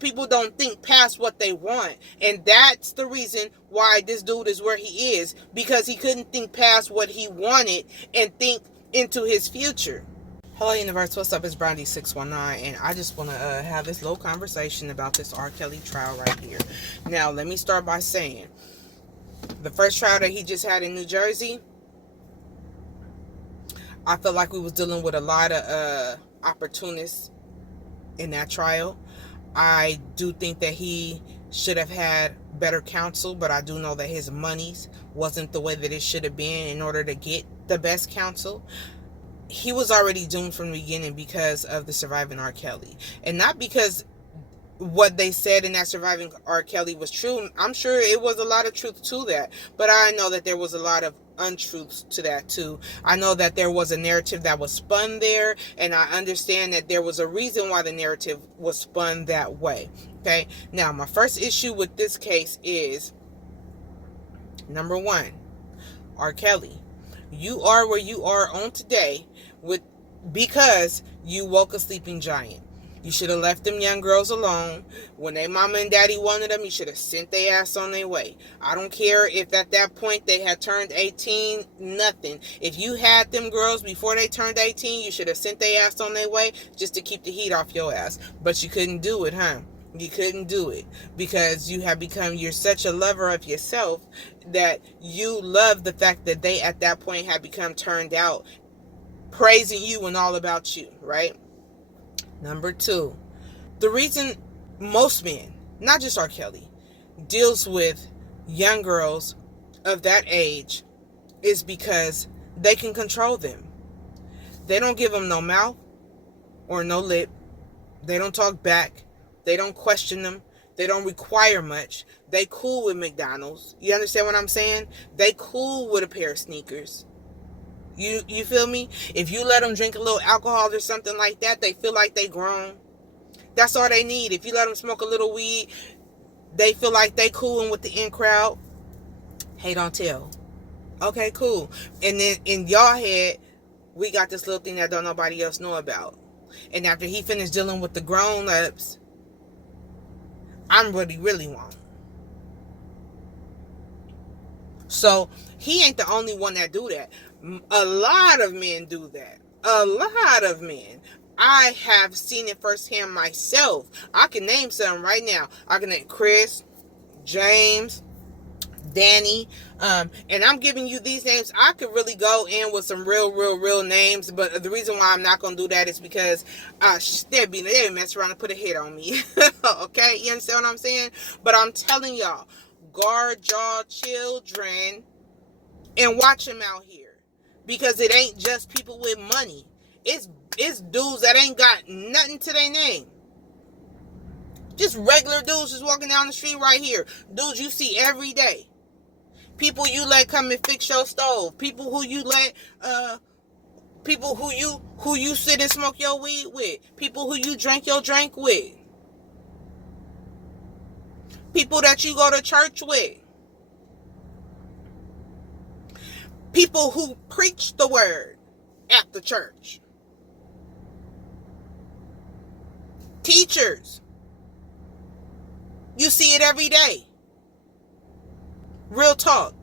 people don't think past what they want. And that's the reason why this dude is where he is, because he couldn't think past what he wanted and think into his future. Hello, universe. What's up? It's Brandy619, and I just want to have this little conversation about this R. Kelly trial right here. Now, let me start by saying, the first trial that he just had in New Jersey, I feel like we was dealing with a lot of opportunists in that trial. I do think that he should have had better counsel, but I do know that his monies wasn't the way that it should have been in order to get the best counsel. He was already doomed from the beginning because of the surviving R. Kelly. And not because what they said in that surviving R. Kelly was true. I'm sure it was a lot of truth to that. But I know that there was a lot of untruths to that too. I know that there was a narrative that was spun there. And I understand that there was a reason why the narrative was spun that way. Okay. Now, my first issue with this case is, number one, R. Kelly, you are where you are on today because you woke a sleeping giant. You should have left them young girls alone. When they mama and daddy wanted them, you should have sent their ass on their way. I don't care if at that point they had turned 18, nothing. If you had them girls before they turned 18, you should have sent their ass on their way just to keep the heat off your ass. But you couldn't do it, huh? You couldn't do it because you're such a lover of yourself that you love the fact that they at that point had become turned out, praising you and all about you, right? Number two, the reason most men, not just R. Kelly, deals with young girls of that age is because they can control them. They don't give them no mouth or no lip. They don't talk back. They don't question them. They don't require much. They cool with McDonald's. You understand what I'm saying? They cool with a pair of sneakers. You feel me? If you let them drink a little alcohol or something like that, they feel like they grown. That's all they need. If you let them smoke a little weed, they feel like they cooling with the in crowd. Hey, don't tell. Okay, cool. And then in y'all head, we got this little thing that don't nobody else know about. And after he finished dealing with the grown-ups, I'm what he really want. So he ain't the only one that do that. A lot of men do that. A lot of men. I have seen it firsthand myself. I can name some right now. I can name Chris, James, Danny, and I'm giving you these names. I could really go in with some real names, but the reason why I'm not gonna do that is because they mess around and put a hit on me. Okay, you understand what I'm saying? But I'm telling y'all, guard y'all children and watch them out here, because it ain't just people with money. It's dudes that ain't got nothing to their name. Just regular dudes just walking down the street right here. Dudes you see every day. People you let come and fix your stove. People who you let, people who you sit and smoke your weed with. People who you drink your drink with. People that you go to church with. People who preach the word at the church. Teachers. You see it every day. Real talk.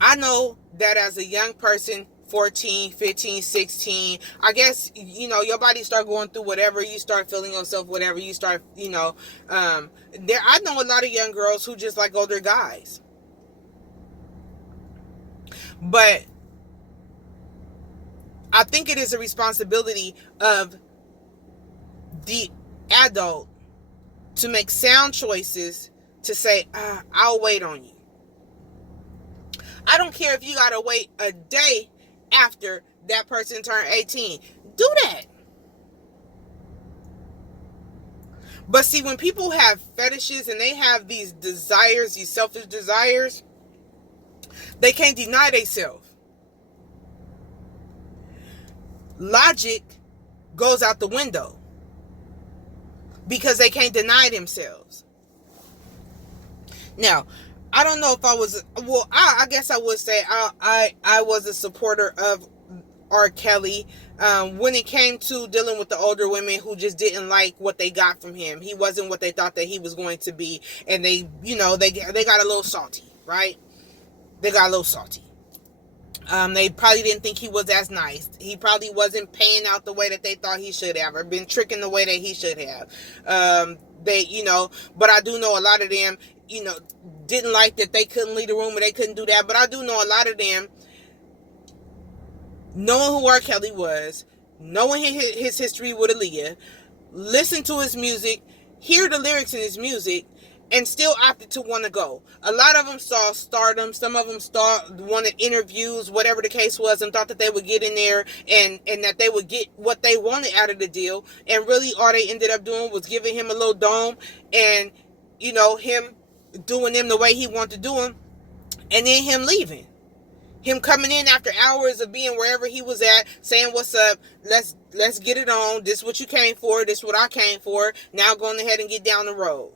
I know that as a young person, 14, 15, 16, I guess, your body start going through whatever, you start feeling yourself, whatever, you start, I know a lot of young girls who just like older guys. But I think it is a responsibility of the adult to make sound choices, to say, I'll wait on you. I don't care if you gotta wait a day after that person turned 18. Do that. But see, when people have fetishes and they have these desires, these selfish desires, they can't deny themselves. Logic goes out the window because they can't deny themselves. Now, I don't know if I guess I would say I was a supporter of R. Kelly When it came to dealing with the older women who just didn't like what they got from him, he wasn't what they thought that he was going to be, and they, they got a little salty, right? They got a little salty. They probably didn't think he was as nice. He probably wasn't paying out the way that they thought he should have, or been tricking the way that he should have. But I do know a lot of them, didn't like that they couldn't leave the room or they couldn't do that. But I do know a lot of them, knowing who RKelly was, knowing his history with Aaliyah, listen to his music, hear the lyrics in his music, and still opted to want to go. A lot of them saw stardom. Some of them wanted interviews, whatever the case was, and thought that they would get in there and that they would get what they wanted out of the deal. And really all they ended up doing was giving him a little dome and, him doing them the way he wanted to do them, and then him leaving. Him coming in after hours of being wherever he was at, saying, "What's up? Let's get it on. This is what you came for. This is what I came for. Now going ahead and get down the road."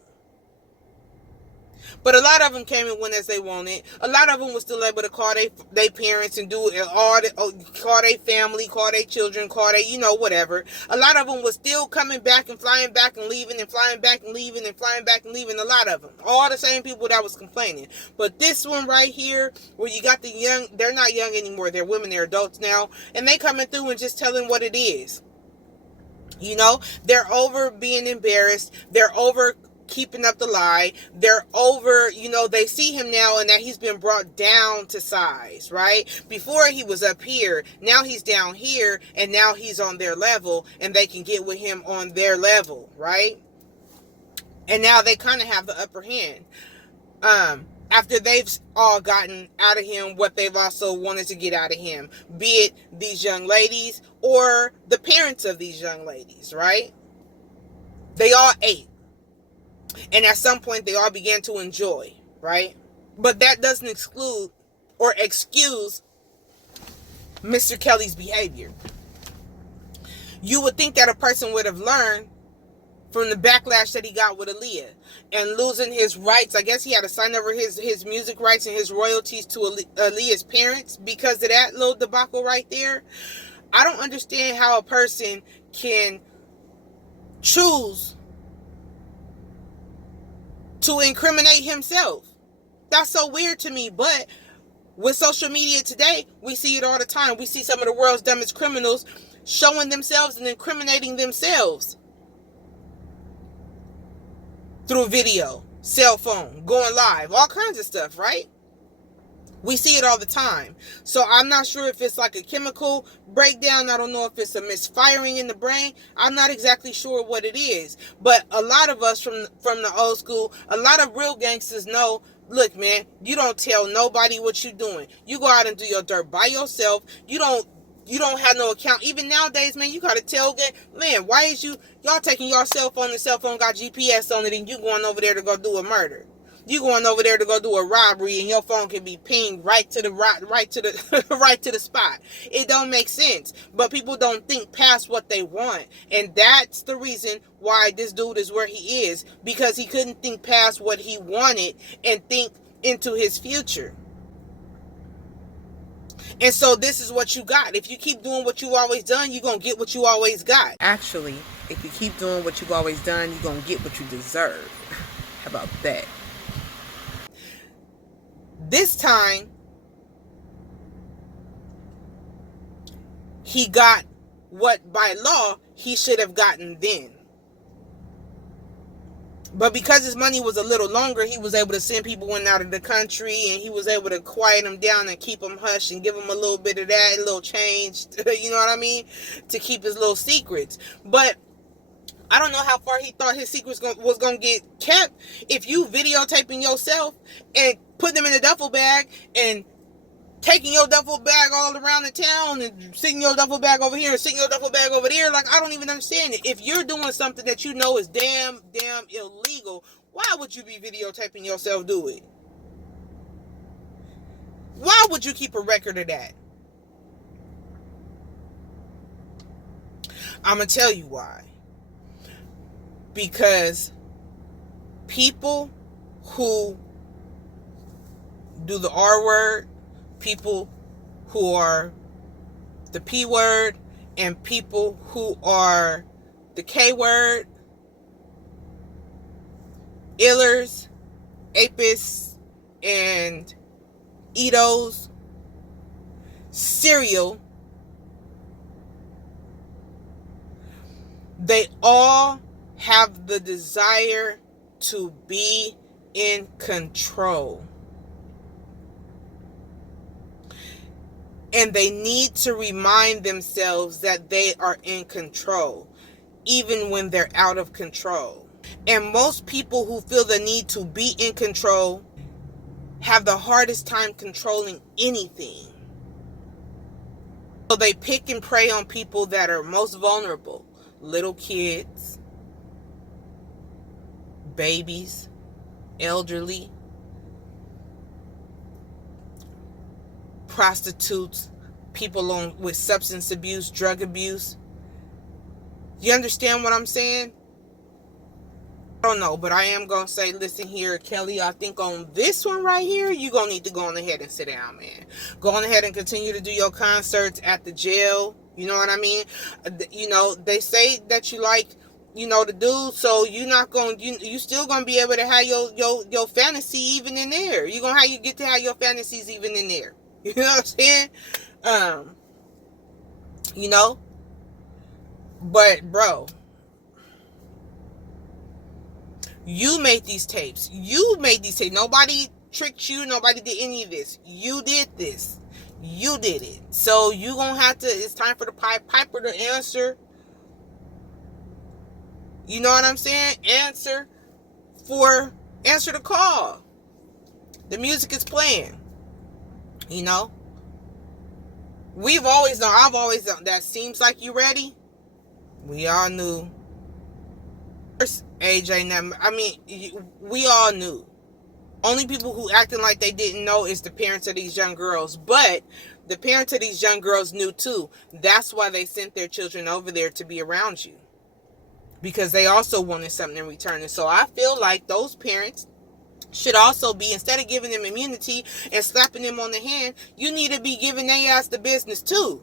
But a lot of them came and went as they wanted. A lot of them were still able to call their parents and do call their family, call their children, call their, whatever. A lot of them were still coming back and flying back and leaving and flying back and leaving and flying back and leaving. A lot of them. All the same people that was complaining. But this one right here, where you got the young, they're not young anymore. They're women, they're adults now. And they coming through and just telling what it is. They're over being embarrassed. They're over keeping up the lie. They're over, they see him now and that he's been brought down to size, right? Before he was up here, now he's down here, and now he's on their level, and they can get with him on their level, right? And now they kind of have the upper hand. After they've all gotten out of him what they've also wanted to get out of him, be it these young ladies or the parents of these young ladies, right? They all ate. And at some point, they all began to enjoy, right? But that doesn't exclude or excuse Mr. Kelly's behavior. You would think that a person would have learned from the backlash that he got with Aaliyah and losing his rights. I guess he had to sign over his music rights and his royalties to Aaliyah's parents because of that little debacle right there. I don't understand how a person can choose to incriminate himself. That's so weird to me. But with social media today, we see it all the time. We see some of the world's dumbest criminals showing themselves and incriminating themselves through video, cell phone, going live, all kinds of stuff, right? We see it all the time. So I'm not sure if it's like a chemical breakdown. I don't know if it's a misfiring in the brain. I'm not exactly sure what it is. But a lot of us from the old school, a lot of real gangsters know, look, man, you don't tell nobody what you're doing. You go out and do your dirt by yourself. You don't have no account. Even nowadays, man, you got to tell, man, why is y'all taking your cell phone, the cell phone got GPS on it, and you going over there to go do a murder? You going over there to go do a robbery, and your phone can be pinged right to the right to the spot. It don't make sense. But people don't think past what they want, and that's the reason why this dude is where he is, because he couldn't think past what he wanted and think into his future. And so this is what you got. If you keep doing what you've always done, you're going to get what you always got. Actually, if you keep doing what you've always done, you're going to get what you deserve. How about that? This time, he got what by law he should have gotten then. But because his money was a little longer, he was able to send people in and out of the country, and he was able to quiet them down and keep them hushed and give them a little bit of that, a little change, you know what I mean, to keep his little secrets. But I don't know how far he thought his secrets was going to get kept if you videotaping yourself and putting them in a duffel bag and taking your duffel bag all around the town and sitting your duffel bag over here and sitting your duffel bag over there. Like, I don't even understand it. If you're doing something that you know is damn illegal, why would you be videotaping yourself do it? Why would you keep a record of that? I'm going to tell you why. Because people who do the R word, people who are the P word, and people who are the K word, illers, apists, and eatos, serial, they all have the desire to be in control. And they need to remind themselves that they are in control, even when they're out of control. And most people who feel the need to be in control have the hardest time controlling anything. So they pick and prey on people that are most vulnerable. Little kids, babies, elderly, prostitutes, people with substance abuse, drug abuse. You understand what I'm saying? I don't know, but I am going to say, listen here, Kelly, I think on this one right here, you're going to need to go on ahead and sit down, man. Go on ahead and continue to do your concerts at the jail. You know what I mean? You know, they say that you like, you know, the dude, so you're not going, you still going to be able to have your fantasy even in there. You're going to get to have your fantasies even in there. You know what I'm saying? You know? But, bro, you made these tapes. You made these tapes. Nobody tricked you. Nobody did any of this. You did this. You did it. So you gonna have to, it's time for the piper to answer. You know what I'm saying? Answer the call. The music is playing. You know? I've always known that seems like you ready. We all knew. AJ, I mean, we all knew. Only people who acting like they didn't know is the parents of these young girls. But the parents of these young girls knew too. That's why they sent their children over there to be around you. Because they also wanted something in return. And so I feel like those parents should also be, instead of giving them immunity and slapping them on the hand, you need to be giving their ass the business too.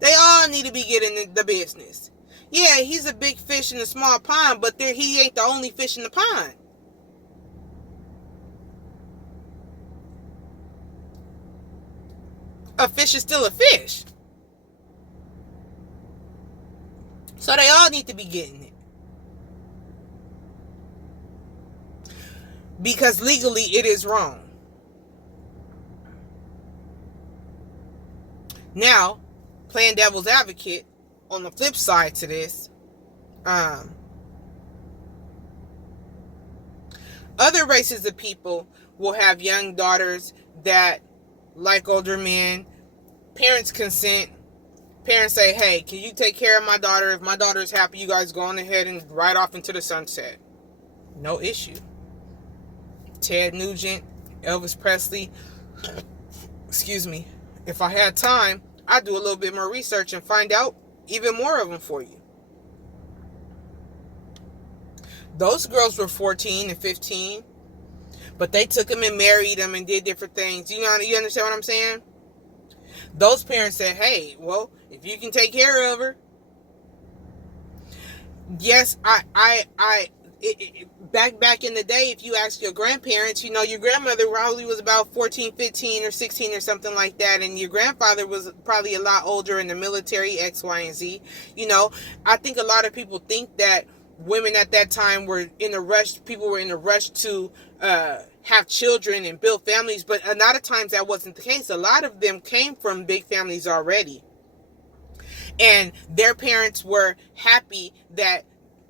They all need to be getting the business. Yeah, he's a big fish in a small pond, but he ain't the only fish in the pond. A fish is still a fish. So they all need to be getting it. Because legally it is wrong. Now, playing devil's advocate, on the flip side to this, other races of people will have young daughters that like older men. Parents consent. Parents say, hey, can you take care of my daughter? If my daughter is happy, you guys go on ahead and ride off into the sunset. No issue. Ted Nugent, Elvis Presley, excuse me. If I had time, I'd do a little bit more research and find out even more of them for you. Those girls were 14 and 15, but they took them and married them and did different things. You understand what I'm saying? Those parents said, hey, well, if you can take care of her. Yes, back in the day, if you ask your grandparents, you know, your grandmother probably was about 14, 15, or 16 or something like that, and your grandfather was probably a lot older in the military, X, Y, and Z. You know, I think a lot of people think that women at that time were in a rush, people were in a rush to have children and build families, but a lot of times that wasn't the case. A lot of them came from big families already, and their parents were happy that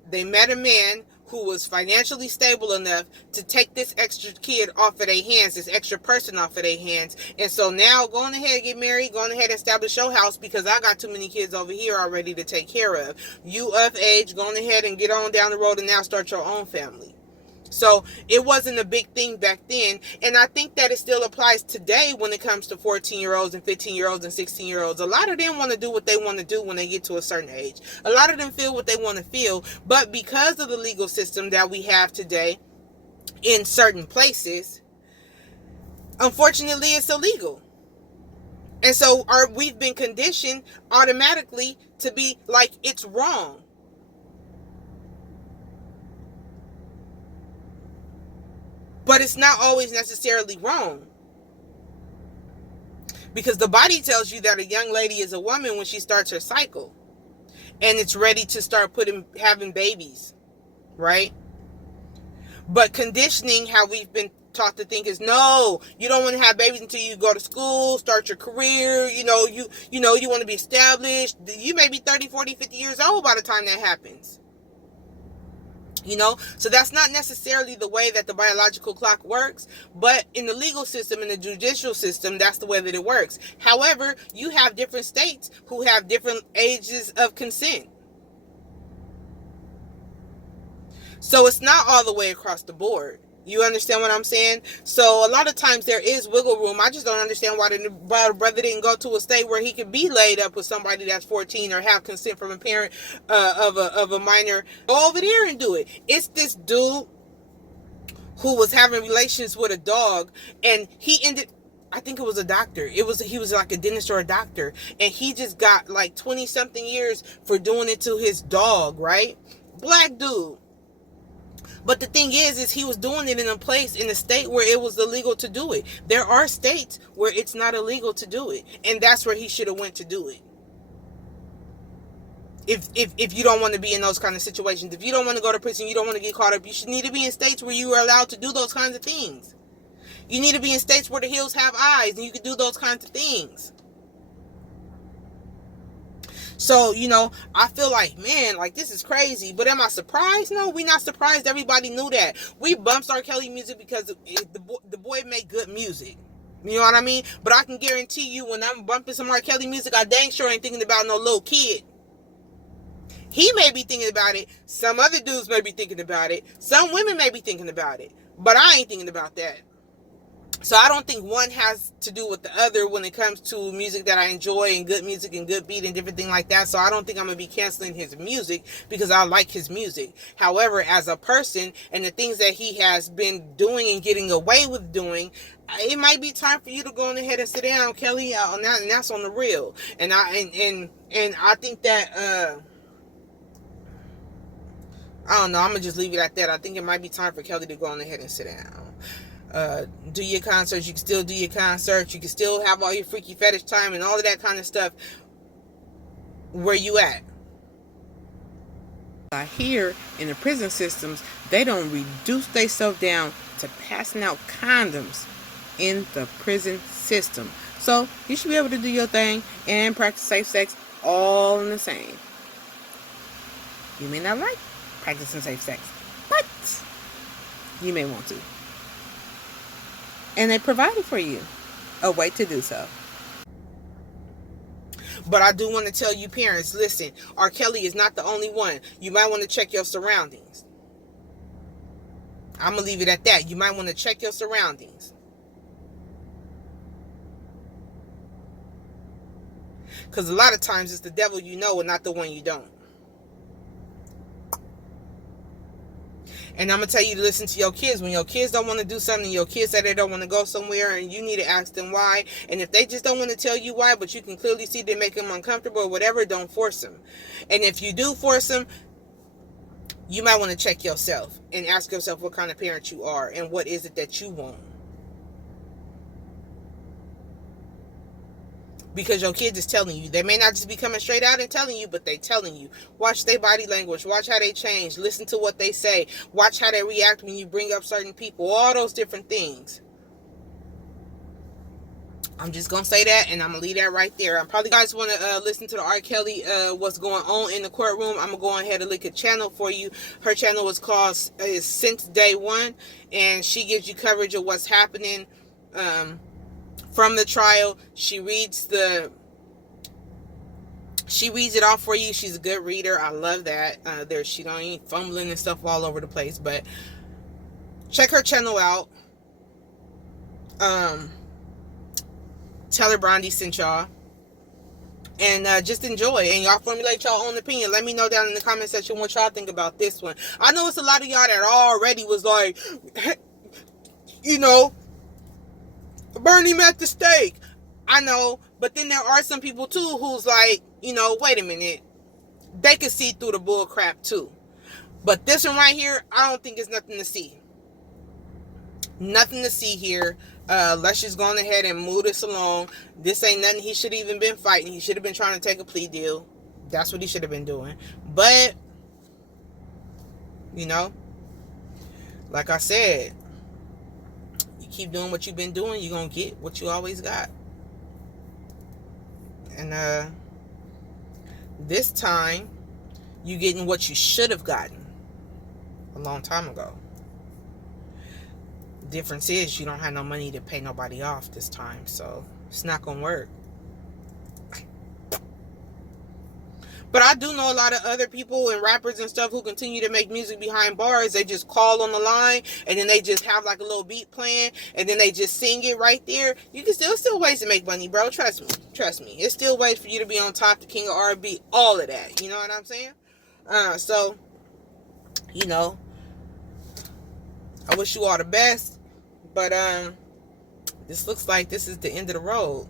they met a man who was financially stable enough to take this extra kid off of their hands, this extra person off of their hands. And so now go on ahead and get married, go on ahead and establish your house, because I got too many kids over here already to take care of. You of age, go on ahead and get on down the road and now start your own family. So it wasn't a big thing back then. And I think that it still applies today when it comes to 14-year-olds and 15-year-olds and 16-year-olds. A lot of them want to do what they want to do when they get to a certain age. A lot of them feel what they want to feel. But because of the legal system that we have today in certain places, unfortunately, it's illegal. And so we've been conditioned automatically to be like it's wrong. But it's not always necessarily wrong. Because the body tells you that a young lady is a woman when she starts her cycle. And it's ready to start having babies. Right? But conditioning, how we've been taught to think, is no, you don't want to have babies until you go to school, start your career, you want to be established. You may be 30, 40, 50 years old by the time that happens. So that's not necessarily the way that the biological clock works, but in the legal system, in the judicial system, that's the way that it works. However, you have different states who have different ages of consent. So it's not all the way across the board. You understand what I'm saying? So a lot of times there is wiggle room. I just don't understand why the brother didn't go to a state where he could be laid up with somebody that's 14 or have consent from a parent of a minor. Go over there and do it. It's this dude who was having relations with a dog, and he ended, I think it was a doctor. He was like a dentist or a doctor, and he just got like 20 something years for doing it to his dog, right? Black dude. But the thing is he was doing it in a state where it was illegal to do it. There are states where it's not illegal to do it. And that's where he should have went to do it. If you don't want to be in those kind of situations, if you don't want to go to prison, you don't want to get caught up, you should need to be in states where you are allowed to do those kinds of things. You need to be in states where the hills have eyes and you can do those kinds of things. So, I feel like, man, like this is crazy. But am I surprised? No, we're not surprised. Everybody knew that. We bumped RKelly music because the boy made good music. You know what I mean? But I can guarantee you, when I'm bumping some RKelly music, I dang sure ain't thinking about no little kid. He may be thinking about it. Some other dudes may be thinking about it. Some women may be thinking about it. But I ain't thinking about that. So I don't think one has to do with the other when it comes to music that I enjoy, and good music and good beat and different things like that. So I don't think I'm going to be canceling his music because I like his music. However, as a person and the things that he has been doing and getting away with doing, it might be time for you to go on ahead and sit down, Kelly, and that's on the real. And I think that I don't know, I'm going to just leave it at that. I think it might be time for Kelly to go on ahead and sit down. Do your concerts. You can still do your concerts. You can still have all your freaky fetish time and all of that kind of stuff. Where you at? Here in the prison systems, they don't reduce themselves down to passing out condoms in the prison system. So you should be able to do your thing and practice safe sex all in the same. You may not like practicing safe sex, but you may want to. And they provided for you a way to do so. But I do want to tell you parents, listen, RKelly is not the only one. You might want to check your surroundings. I'm going to leave it at that. You might want to check your surroundings. Because a lot of times it's the devil you know and not the one you don't. And I'm going to tell you to listen to your kids. When your kids don't want to do something, your kids say they don't want to go somewhere, and you need to ask them why. And if they just don't want to tell you why, but you can clearly see they make them uncomfortable or whatever, don't force them. And if you do force them, you might want to check yourself and ask yourself what kind of parent you are and what is it that you want. Because your kids is telling you. They may not just be coming straight out and telling you, but they telling you. Watch their body language. Watch how they change. Listen to what they say. Watch how they react when you bring up certain people. All those different things. I'm just going to say that, and I'm going to leave that right there. I probably guys want to listen to the RKelly, what's going on in the courtroom. I'm going to go ahead and link a channel for you. Her channel is Since Day One, and she gives you coverage of what's happening from the trial. She reads it off for you. She's a good reader. I love that. She don't ain't fumbling and stuff all over the place. But check her channel out. Tell her Brandy sent y'all. And just enjoy. And y'all formulate y'all own opinion. Let me know down in the comment section what y'all think about this one. I know it's a lot of y'all that already was like, burn him at the stake. I know, but then there are some people too who's like, wait a minute. they can see through the bull crap too. But this one right here, I don't think it's nothing to see. Nothing to see here. Let's just go on ahead and move this along. This ain't nothing he should have even been fighting. He should have been trying to take a plea deal. That's what he should have been doing. But, you know, like I said, you keep doing what you've been doing, you're going to get what you always got. And this time, you're getting what you should have gotten a long time ago. The difference is you don't have no money to pay nobody off this time, so it's not going to work. But I do know a lot of other people and rappers and stuff who continue to make music behind bars. They just call on the line, and then they just have like a little beat playing, and then they just sing it right there. You can still ways to make money, bro. Trust me. It's still ways for you to be on top, the king of R&B, all of that. You know what I'm saying? So, you know, I wish you all the best. But this looks like this is the end of the road.